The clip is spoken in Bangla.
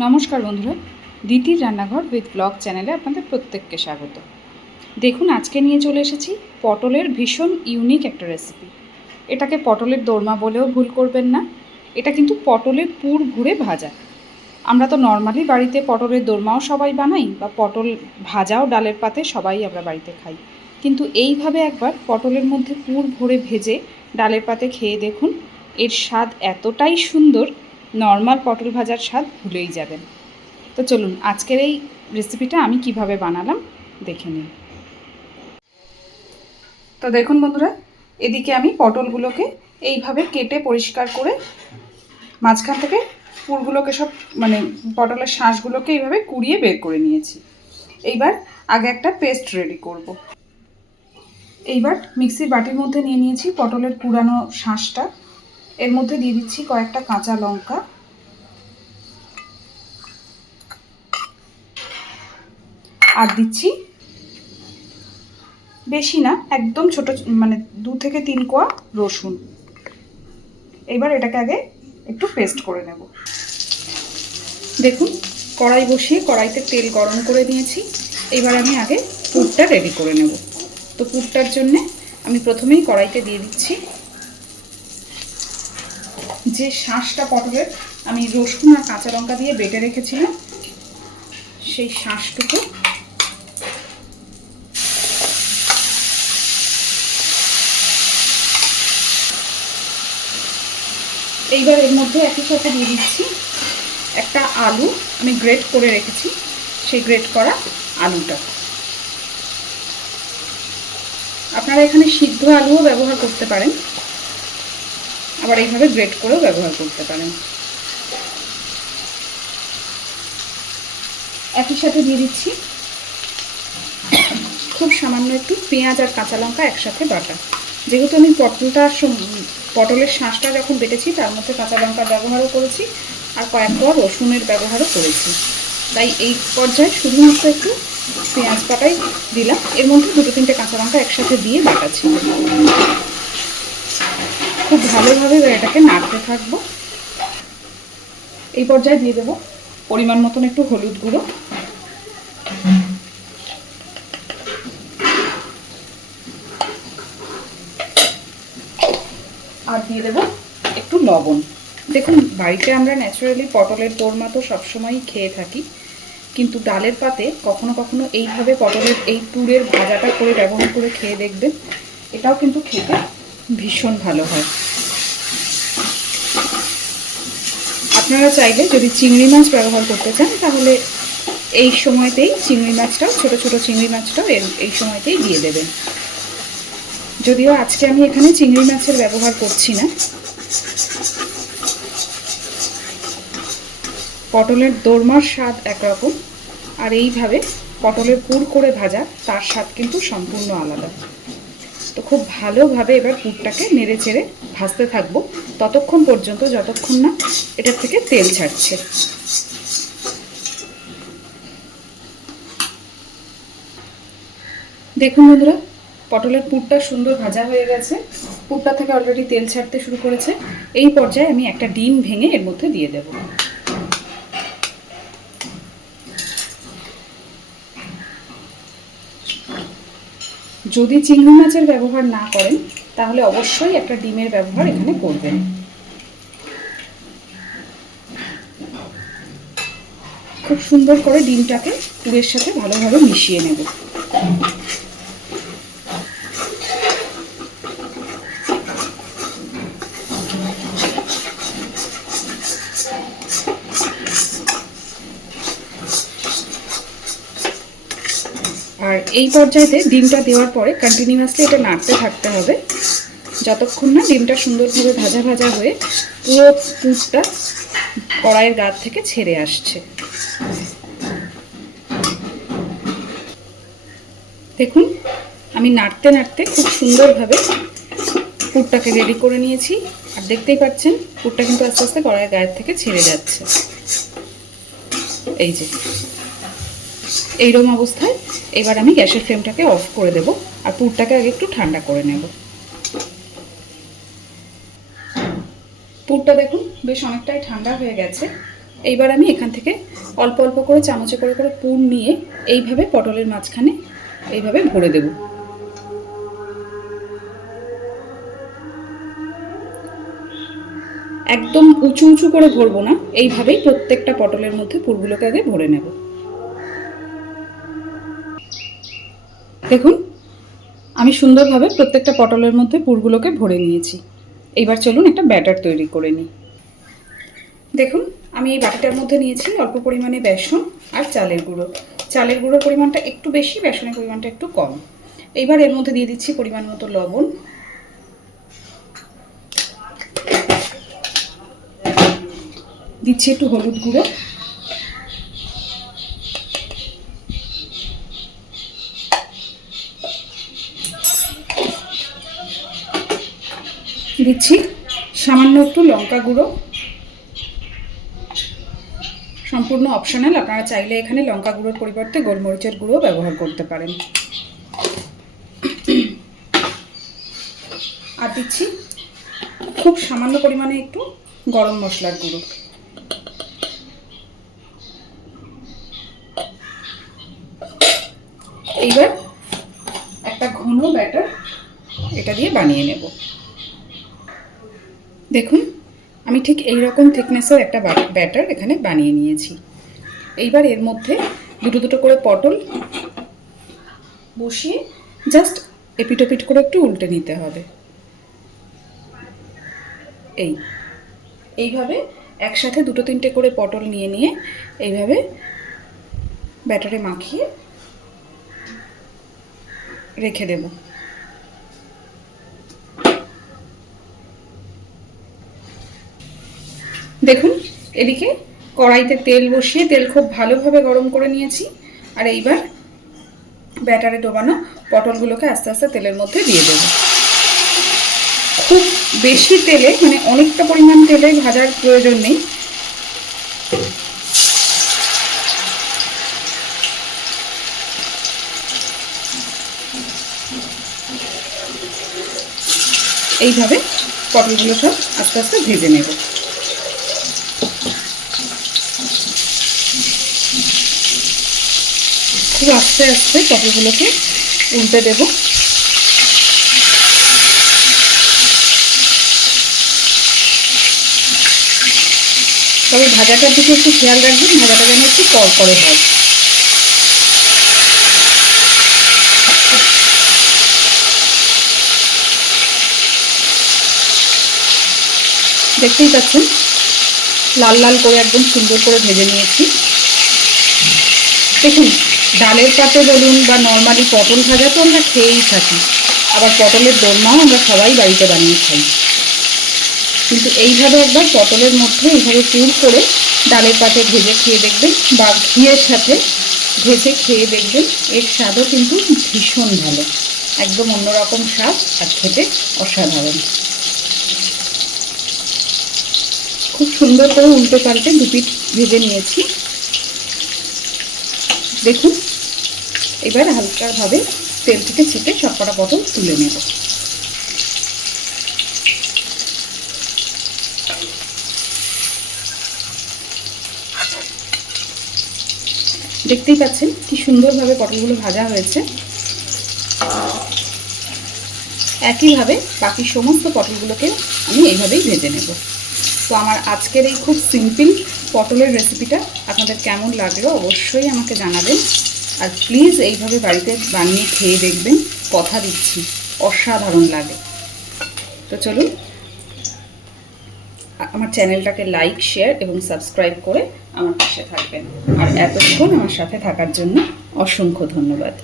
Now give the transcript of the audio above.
নমস্কার বন্ধুরা, দিদির রান্নাঘর উইথ ব্লগ চ্যানেলে আপনাদের প্রত্যেককে স্বাগত। দেখুন, আজকে নিয়ে চলে এসেছি পটলের ভীষণ ইউনিক একটা রেসিপি। এটাকে পটলের দোরমা বলেও ভুল করবেন না, এটা কিন্তু পটলের পুর ভরে ভাজা। আমরা তো নর্মালি বাড়িতে পটলের দোরমাও সবাই বানাই, বা পটল ভাজাও ডালের পাতে সবাই আমরা বাড়িতে খাই। কিন্তু এইভাবে একবার পটলের মধ্যে পুর ভরে ভেজে ডালের পাতে খেয়ে দেখুন, এর স্বাদ এতটাই সুন্দর, নর্মাল পটল ভাজার স্বাদ ভুলেই যাবেন। তো চলুন আজকের এই রেসিপিটা আমি কিভাবে বানালাম দেখে নিন। তো দেখুন বন্ধুরা, এদিকে আমি পটলগুলোকে এইভাবে কেটে পরিষ্কার করে মাঝখান থেকে পুরগুলোকে সব পটলের শাঁসগুলোকে এইভাবে কুড়িয়ে বের করে নিয়েছি। এইবার আগে একটা পেস্ট রেডি করব। এইবার মিক্সির বাটির মধ্যে নিয়ে নিয়েছি পটলের পুরানো শাঁসটা। এর মধ্যে দিয়ে দিচ্ছি কয়েকটা কাঁচা লঙ্কা, আর দিচ্ছি বেশি না, একদম ছোট, 2 থেকে 3 কোয়া রসুন। এবার এটাকে আগে একটু পেস্ট করে নেব। দেখুন, কড়াই বসিয়ে কড়াইতে তেল গরম করে নিয়েছি। এবার আমি আগে পুরটা রেডি করে নেব। তো পুরটার জন্যে আমি প্রথমেই কড়াইতে দিয়ে দিচ্ছি যে শাঁসটা পটলের আমি রসুন আর কাঁচা লঙ্কা দিয়ে বেটে রেখেছিলাম, সেই শাঁসটুকু এইবার এর মধ্যে একই সাথে দিয়ে দিচ্ছি একটা আলু, আমি গ্রেট করে রেখেছি, সেই গ্রেট করা আলুটা। আপনারা এখানে সিদ্ধ আলুও ব্যবহার করতে পারেন, আবার এইভাবে গ্রেট করেও ব্যবহার করতে পারেন। একই সাথে দিয়ে দিচ্ছি খুব সামান্য একটু পেঁয়াজ আর কাঁচা লঙ্কা একসাথে বাটা। যেহেতু আমি পটলের শাঁসটা যখন বেটেছি তার মধ্যে কাঁচা লঙ্কার ব্যবহারও করেছি আর কয়েক কোয়া রসুনের ব্যবহারও করেছি, তাই এই পর্যায়ে শুধুমাত্র একটু পেঁয়াজ বাটাই দিলাম। এর মধ্যে 2-3টে কাঁচা লঙ্কা একসাথে দিয়ে বাটা ছিল। খুব ভালোভাবে এটাকে নাড়তে থাকবো। এই পর্যায়ে দিয়ে দেবো পরিমাণ মতন একটু হলুদ গুঁড়ো, আর দিয়ে দেবো একটু লবণ। দেখুন, বাড়িতে আমরা ন্যাচারালি পটলের দোরমা তো সবসময়ই খেয়ে থাকি, কিন্তু ডালের পাতে কখনো কখনো এইভাবে পটলের এই পুরের ভাজাটা করে ব্যবহার করে খেয়ে দেখবেন, এটাও কিন্তু খেতে ভীষণ ভালো হয়। আপনারা চাইলে যদি চিংড়ি মাছ ব্যবহার করতে চান তাহলে এই সময়তেই চিংড়ি মাছটাও, ছোটো ছোটো চিংড়ি মাছটাও এই সময়তেই দিয়ে দেবেন। যদিও আজকে আমি এখানে চিংড়ি মাছের ব্যবহার করছি না। পটলের দোরমার স্বাদ একরকম, আর এইভাবে পটলের পুর করে ভাজা তার স্বাদ কিন্তু সম্পূর্ণ আলাদা। তো খুব ভালোভাবে এবার পুরটাকে নেড়ে চেড়ে ভাজতে থাকবো ততক্ষণ পর্যন্ত যতক্ষণ না এটার থেকে তেল ছাড়ছে। দেখুন বন্ধুরা, পটলের পুরটা সুন্দর ভাজা হয়ে গেছে, পুরটা থেকে অলরেডি তেল ছাড়তে শুরু করেছে। এই পর্যায়ে আমি একটা ডিম ভেঙে এর মধ্যে দিয়ে দেব। যদি চিংড়ি মাছের ব্যবহার না করেন তাহলে অবশ্যই একটা ডিমের ব্যবহার এখানে করবেন। খুব সুন্দর করে ডিমটাকে পুরের সাথে ভালোভাবে মিশিয়ে নেব। আর এই পর্যায়েতে ডিমটা দেওয়ার পরে কন্টিনিউয়াসলি এটা নাড়তে থাকতে হবে যতক্ষণ না ডিমটা সুন্দরভাবে ভাজা ভাজা হয়ে পুরো পুরটা কড়াইয়ের গা থেকে ছেড়ে আসছে। দেখুন, আমি নাড়তে নাড়তে খুব সুন্দরভাবে পুরটাকে রেডি করে নিয়েছি, আর দেখতেই পাচ্ছেন পুরটা কিন্তু আস্তে আস্তে কড়াইয়ের গায়ের থেকে ছেড়ে যাচ্ছে। এই যে এইরকম অবস্থায় এবার আমি গ্যাসের ফ্লেমটাকে অফ করে দেব আর পুরটাকে আগে একটু ঠান্ডা করে নেব। পুরটা দেখুন বেশ অনেকটাই ঠান্ডা হয়ে গেছে। এইবার আমি এখান থেকে অল্প অল্প করে চামচে করে করে পুর নিয়ে এইভাবে পটলের মাঝখানে এইভাবে ভরে দেব। একদম উঁচু উঁচু করে ভরবো না, এইভাবেই প্রত্যেকটা পটলের মধ্যে পুরগুলোকে আগে ভরে নেব। দেখুন আমি সুন্দরভাবে প্রত্যেকটা পটলের মধ্যে পুরগুলোকে ভরে নিয়েছি। এইবার চলুন একটা ব্যাটার তৈরি করে নিই। দেখুন আমি এই বাটিটার মধ্যে নিয়েছি অল্প পরিমাণে বেসন আর চালের গুঁড়ো। চালের গুঁড়োর পরিমাণটা একটু বেশি, বেসনের পরিমাণটা একটু কম। এইবার এর মধ্যে দিয়ে দিচ্ছি পরিমাণ মতো লবণ, দিচ্ছি একটু হলুদ গুঁড়ো, দিচ্ছি সামান্য একটু লঙ্কা গুঁড়ো, সম্পূর্ণ অপশনাল, আপনারা চাইলে এখানে লঙ্কা গুঁড়োর পরিবর্তে গোলমরিচের গুঁড়ো ব্যবহার করতে পারেন। আর দিচ্ছি খুব সামান্য পরিমাণে একটু গরম মশলার গুঁড়ো। এইবার একটা ঘন ব্যাটার এটা দিয়ে বানিয়ে নেব। দেখুন আমি ঠিক এই রকম থিকনেসের একটা ব্যাটার এখানে বানিয়ে নিয়েছি। এইবার এর মধ্যে দুটো দুটো করে পটল বসিয়ে জাস্ট এপিটোপিট করে একটু উল্টে নিতে হবে। এইভাবে একসাথে দুটো তিনটে করে পটল নিয়ে নিয়ে এইভাবে ব্যাটারে মাখিয়ে রেখে দেব। দেখুন এদিকে কড়াইতে তেল বসিয়ে তেল খুব ভালোভাবে গরম করে নিয়েছি। আর এইবার ব্যাটারে ডোবানো পটলগুলোকে আস্তে আস্তে তেলের মধ্যে দিয়ে দেব। খুব বেশি তেলে, মানে অনেকটা পরিমাণ তেলে ভাজার প্রয়োজন নেই। এইভাবে পটলগুলো সব আস্তে আস্তে ভেজে নেব। খুব আস্তে আস্তে পটলগুলোকে উল্টে দেব। তবে ভাজাটার দিকে একটু খেয়াল রাখবেন, ভাজাটা যেন একটু করকরে হয়। দেখতেই পাচ্ছেন লাল লাল করে একদম সুন্দর করে ভেজে নিয়েছি। দেখুন ডালের পাতে বলুন বা নর্মালি পটল ভাজা তো আমরা খেয়েই থাকি, আবার পটলের দোরমাও আমরা সবাই বাড়িতে বানিয়ে খাই। কিন্তু এইভাবে একবার পটলের মধ্যে এইভাবে পুর করে ডালের পাতে ভেজে খেয়ে দেখবেন বা ঘিয়ের সাথে ভেজে খেয়ে দেখবেন, এর স্বাদও কিন্তু ভীষণ ভালো, একদম অন্যরকম স্বাদ আর খেতে অসাধারণ। খুব সুন্দর করে উল্টে পাল্টে দুপিট ভেজে নিয়েছি। দেখুন এবার হালকাভাবে তেল থেকে ছেঁকে সবকটা পটল তুলে নেব। দেখতেই পাচ্ছেন কি সুন্দরভাবে পটলগুলো ভাজা হয়েছে। একইভাবে বাকি সমস্ত পটলগুলোকে আমি এইভাবেই ভেজে নেব। তো আমার আজকের এই খুব সিম্পল পটলের রেসিপিটা আপনাদের কেমন লাগলো অবশ্যই আমাকে জানাবেন। আর প্লিজ এইভাবে বাড়িতে বানিয়ে খেয়ে দেখবেন, কথা দিচ্ছি অসাধারণ লাগে। তো চলুন আমার চ্যানেলটাকে লাইক, শেয়ার এবং সাবস্ক্রাইব করে আমার পাশে থাকবেন। আর এতক্ষণ আমার সাথে থাকার জন্য অসংখ্য ধন্যবাদ।